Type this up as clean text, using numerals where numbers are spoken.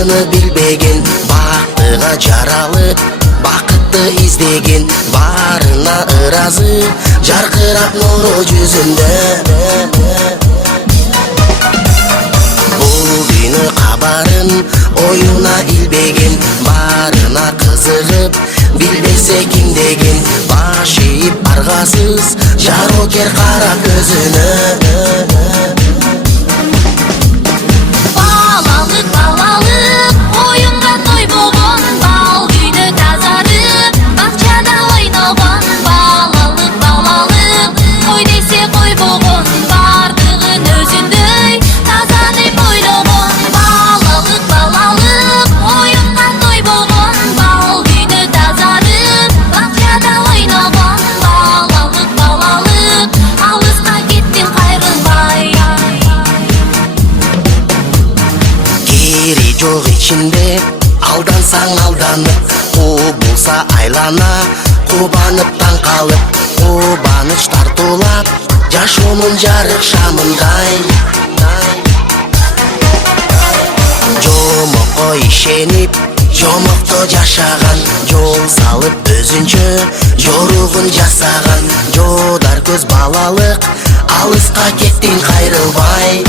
кырыны билбеген, бактыга жаралып бакытты издеген, барына ыразы жаркырап нуру жүзүндө. Бул күнү кабарын оюна илбеген, барына кызыгып билбесе ким деген, баш ийип аргасыз жарокер кара көзүнө. Балалык оюнга тойбогон, бал күнү тазарып бакчада ойногон. Балалык ой десе койбогон, бардыгын өзүндөй таза деп ойлогон. Балалык оюнга тойбогон, бал күнү тазарып бакчада ойногон. Балалык алыска кеттим кайрылбай. Кери жок ичинде алдансаң алданып, куу болса айлана кубанып таң калып, кубаныч тартуулап жашоонун жарык шамындай. Жомокко ишенип жомокто жашаган, жол салып өзүнчө жоругун жасаган, жодар көз балалык алыска кеттиң кайрылбай.